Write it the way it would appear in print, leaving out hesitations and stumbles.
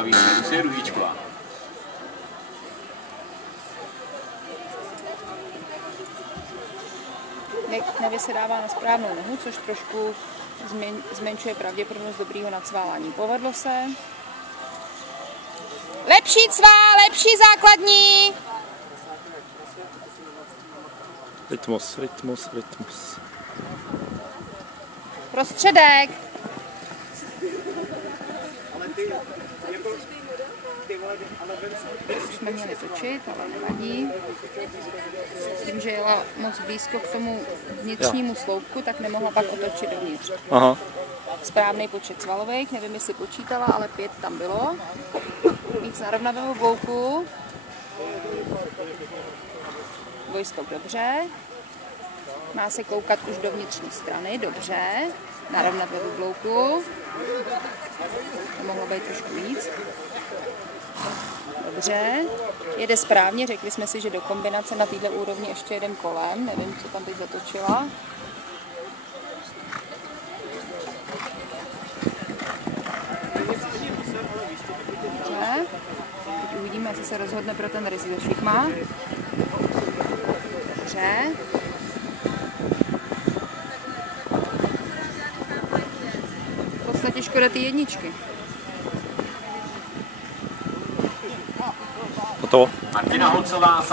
praví středu, si je Růžičková. Nevysedává na správnou nohu, což trošku zmenšuje pravděpodobnost dobrýho nacválání. Povedlo se. Lepší cvá, lepší základní! Rytmus, rytmus, rytmus. Prostředek! Už jsme měli točit, ale nevadí. Tím, že jela moc blízko k tomu vnitřnímu sloupku, tak nemohla pak otočit dovnitř. Aha. Správný počet svalových, nevím, jestli počítala, ale 5 tam bylo. Víc narovnavého blouku. Dvojstok dobře. Má se koukat už do vnitřní strany, dobře. Narovnat ve blouku. To mohlo být trošku víc. Dobře. Jede správně, řekli jsme si, že do kombinace na této úrovni ještě jeden kolem. Nevím, co tam teď zatočila. Dobře. Teď uvidíme, jestli se rozhodne pro ten rys ze šikma. Dobře. V podstatě škoda ty jedničky. Hotovo. Martina Holcová.